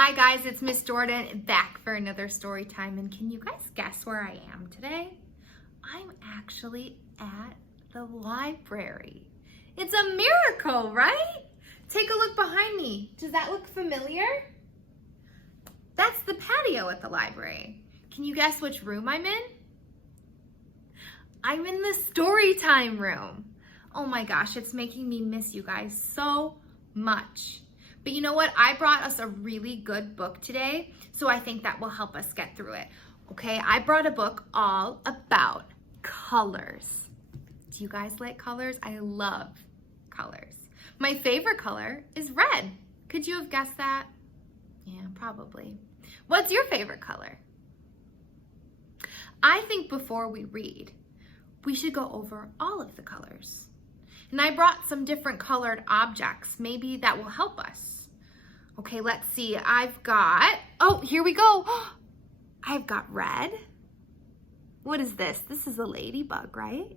Hi guys, it's Miss Jordan back for another story time, and can you guys guess where I am today? I'm actually at the library. It's a miracle, right? Take a look behind me. Does that look familiar? That's the patio at the library. Can you guess which room I'm in? I'm in the story time room. Oh my gosh, it's making me miss you guys so much. But you know what? I brought us a really good book today, so I think that will help us get through it. Okay, I brought a book all about colors. Do you guys like colors? I love colors. My favorite color is red. Could you have guessed that? Yeah, probably. What's your favorite color? I think before we read, we should go over all of the colors. And I brought some different colored objects. Maybe that will help us. Okay, let's see. I've got, oh, here we go. I've got red. What is this? This is a ladybug, right?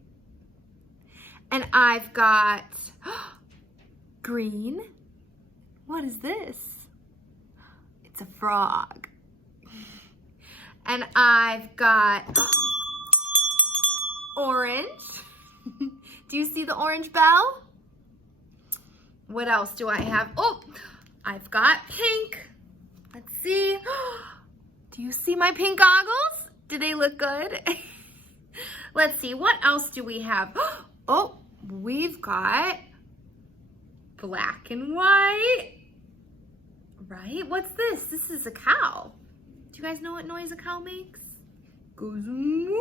And I've got green. What is this? It's a frog. And I've got orange. Do you see the orange bell? What else do I have? Oh, I've got pink. Let's see. Do you see my pink goggles? Do they look good? Let's see, what else do we have? Oh, we've got black and white. Right? What's this? This is a cow. Do you guys know what noise a cow makes? Goes moo.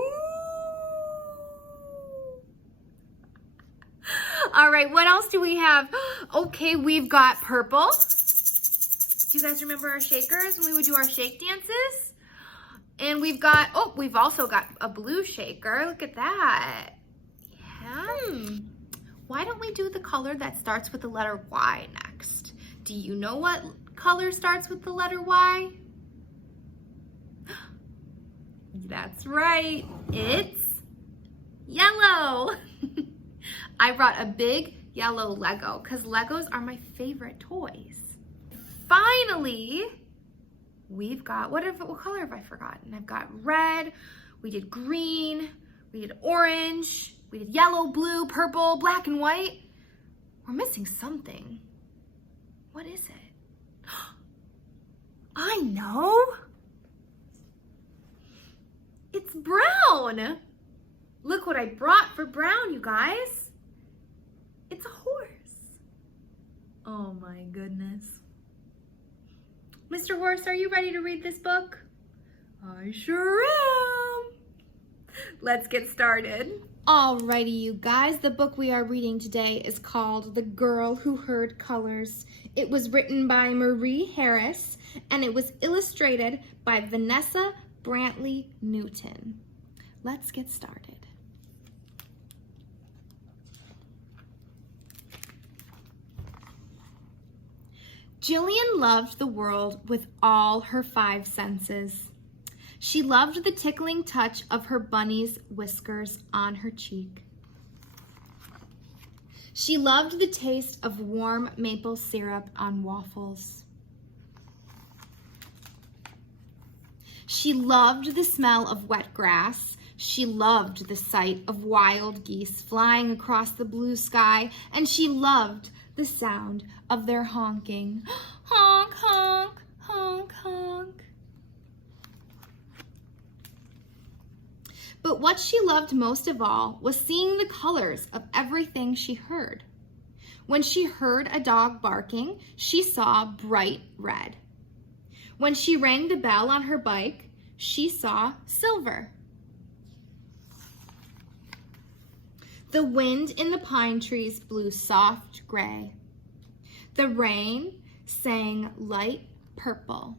All right, what else do we have? Okay, we've got purple. Do you guys remember our shakers when we would do our shake dances? And we've got, oh, we've also got a blue shaker. Look at that. Yeah. Why don't we do the color that starts with the letter Y next? Do you know what color starts with the letter Y? That's right. It's yellow. I brought a big yellow Lego because Legos are my favorite toys. Finally, we've got, what color have I forgotten? I've got red, we did green, we did orange, we did yellow, blue, purple, black and white. We're missing something. What is it? I know. It's brown. Look what I brought for brown, you guys. It's a horse. Oh my goodness. Mr. Horse, are you ready to read this book? I sure am. Let's get started. Alrighty, you guys. The book we are reading today is called The Girl Who Heard Colors. It was written by Marie Harris, and it was illustrated by Vanessa Brantley-Newton. Let's get started. Jillian loved the world with all her 5 senses. She loved the tickling touch of her bunny's whiskers on her cheek. She loved the taste of warm maple syrup on waffles. She loved the smell of wet grass. She loved the sight of wild geese flying across the blue sky, and she loved the sound of their honking. Honk, honk, honk, honk. But what she loved most of all was seeing the colors of everything she heard. When she heard a dog barking, she saw bright red. When she rang the bell on her bike, she saw silver. The wind in the pine trees blew soft gray. The rain sang light purple.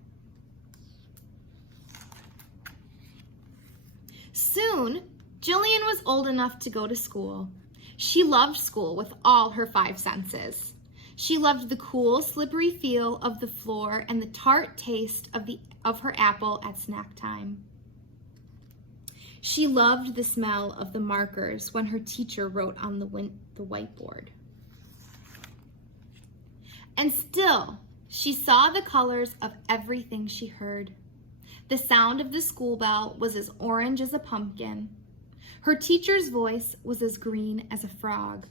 Soon, Jillian was old enough to go to school. She loved school with all her 5 senses. She loved the cool, slippery feel of the floor and the tart taste of her apple at snack time. She loved the smell of the markers when her teacher wrote on the whiteboard. And still, She saw the colors of everything she heard. The sound of the school bell was as orange as a pumpkin. Her teacher's voice was as green as a frog.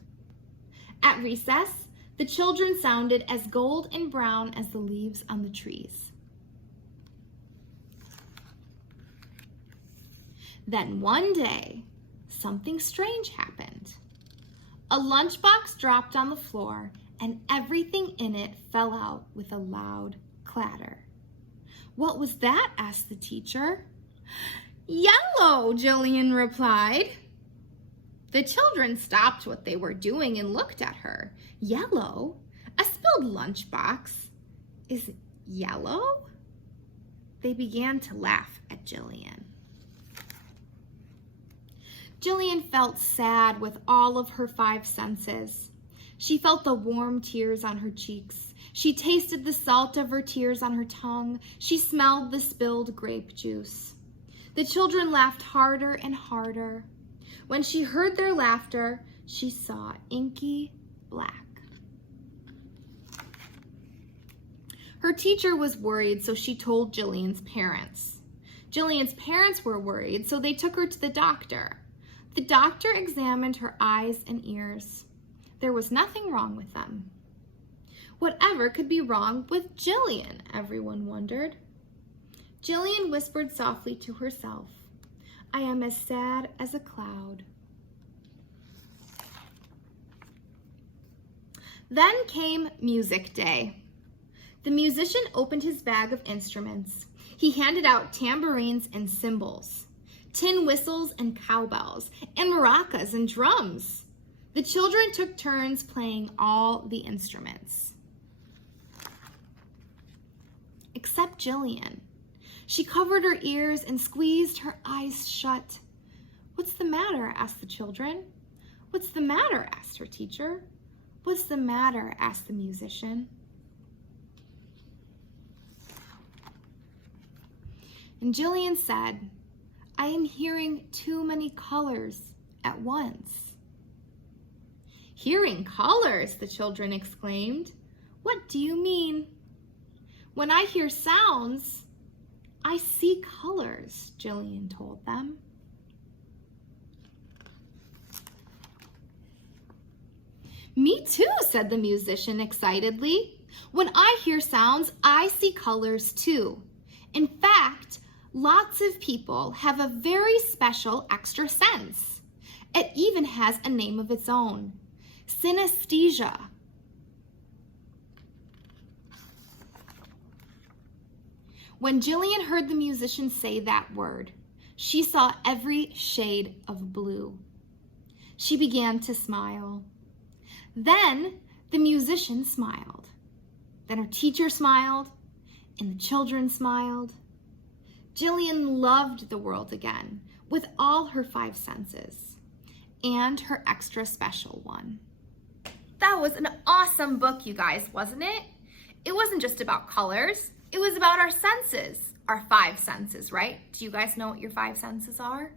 At recess, the children sounded as gold and brown as the leaves on the trees. Then one day, something strange happened. A lunchbox dropped on the floor, and everything in it fell out with a loud clatter. "What was that?" asked the teacher. "Yellow," Jillian replied. The children stopped what they were doing and looked at her. Yellow? A spilled lunchbox is yellow? They began to laugh at Jillian. Jillian felt sad with all of her 5 senses. She felt the warm tears on her cheeks. She tasted the salt of her tears on her tongue. She smelled the spilled grape juice. The children laughed harder and harder. When she heard their laughter, she saw inky black. Her teacher was worried, so she told Jillian's parents. Jillian's parents were worried, so they took her to the doctor. The doctor examined her eyes and ears. There was nothing wrong with them. Whatever could be wrong with Jillian, everyone wondered. Jillian whispered softly to herself, "I am as sad as a cloud." Then came music day. The musician opened his bag of instruments. He handed out tambourines and cymbals, tin whistles and cowbells, and maracas and drums. The children took turns playing all the instruments. Except Jillian. She covered her ears and squeezed her eyes shut. "What's the matter?" asked the children. "What's the matter?" asked her teacher. "What's the matter?" asked the musician. And Jillian said, "I am hearing too many colors at once." "Hearing colors?" the children exclaimed. "What do you mean?" "When I hear sounds, I see colors," Jillian told them. "Me too," said the musician excitedly. "When I hear sounds, I see colors too. In fact, lots of people have a very special extra sense. It even has a name of its own, synesthesia." When Jillian heard the musician say that word, she saw every shade of blue. She began to smile. Then the musician smiled. Then her teacher smiled, and the children smiled. Jillian loved the world again with all her 5 senses and her extra special one. That was an awesome book, you guys, wasn't it? It wasn't just about colors. It was about our senses, our 5 senses, right? Do you guys know what your 5 senses are?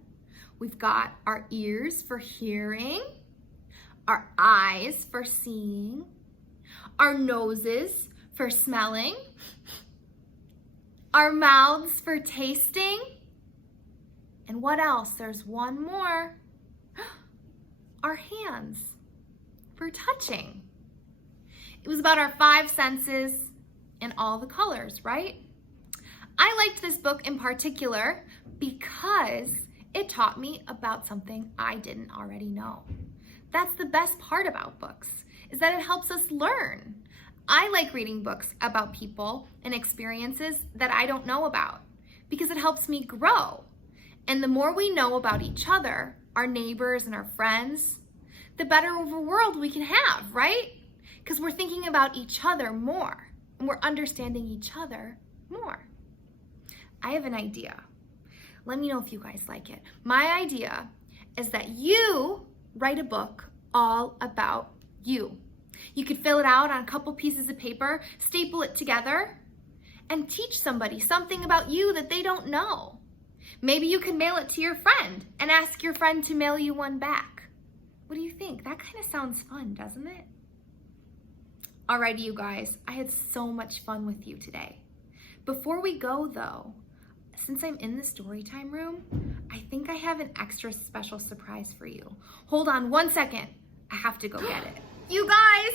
We've got our ears for hearing, our eyes for seeing, our noses for smelling, our mouths for tasting, and what else? There's one more. Our hands for touching. It was about our 5 senses and all the colors, right? I liked this book in particular because it taught me about something I didn't already know. That's the best part about books, is that it helps us learn. I like reading books about people and experiences that I don't know about because it helps me grow. And the more we know about each other, our neighbors and our friends, the better of a world we can have, right? Because we're thinking about each other more and we're understanding each other more. I have an idea. Let me know if you guys like it. My idea is that you write a book all about you. You could fill it out on a couple pieces of paper, staple it together, and teach somebody something about you that they don't know. Maybe you can mail it to your friend and ask your friend to mail you one back. What do you think? That kind of sounds fun, doesn't it? Alrighty, you guys, I had so much fun with you today. Before we go though, since I'm in the Storytime room, I think I have an extra special surprise for you. Hold on 1 second. I have to go get it. You guys,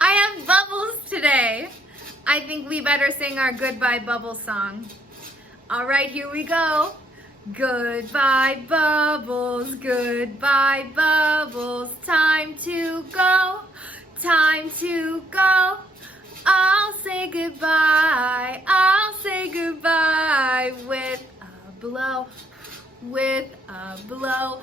I have bubbles today. I think we better sing our goodbye bubble song. All right, here we go. Goodbye bubbles, goodbye bubbles, time to go, time to go. I'll say goodbye with a blow, with a blow.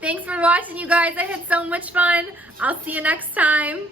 Thanks for watching, you guys. I had so much fun. I'll see you next time.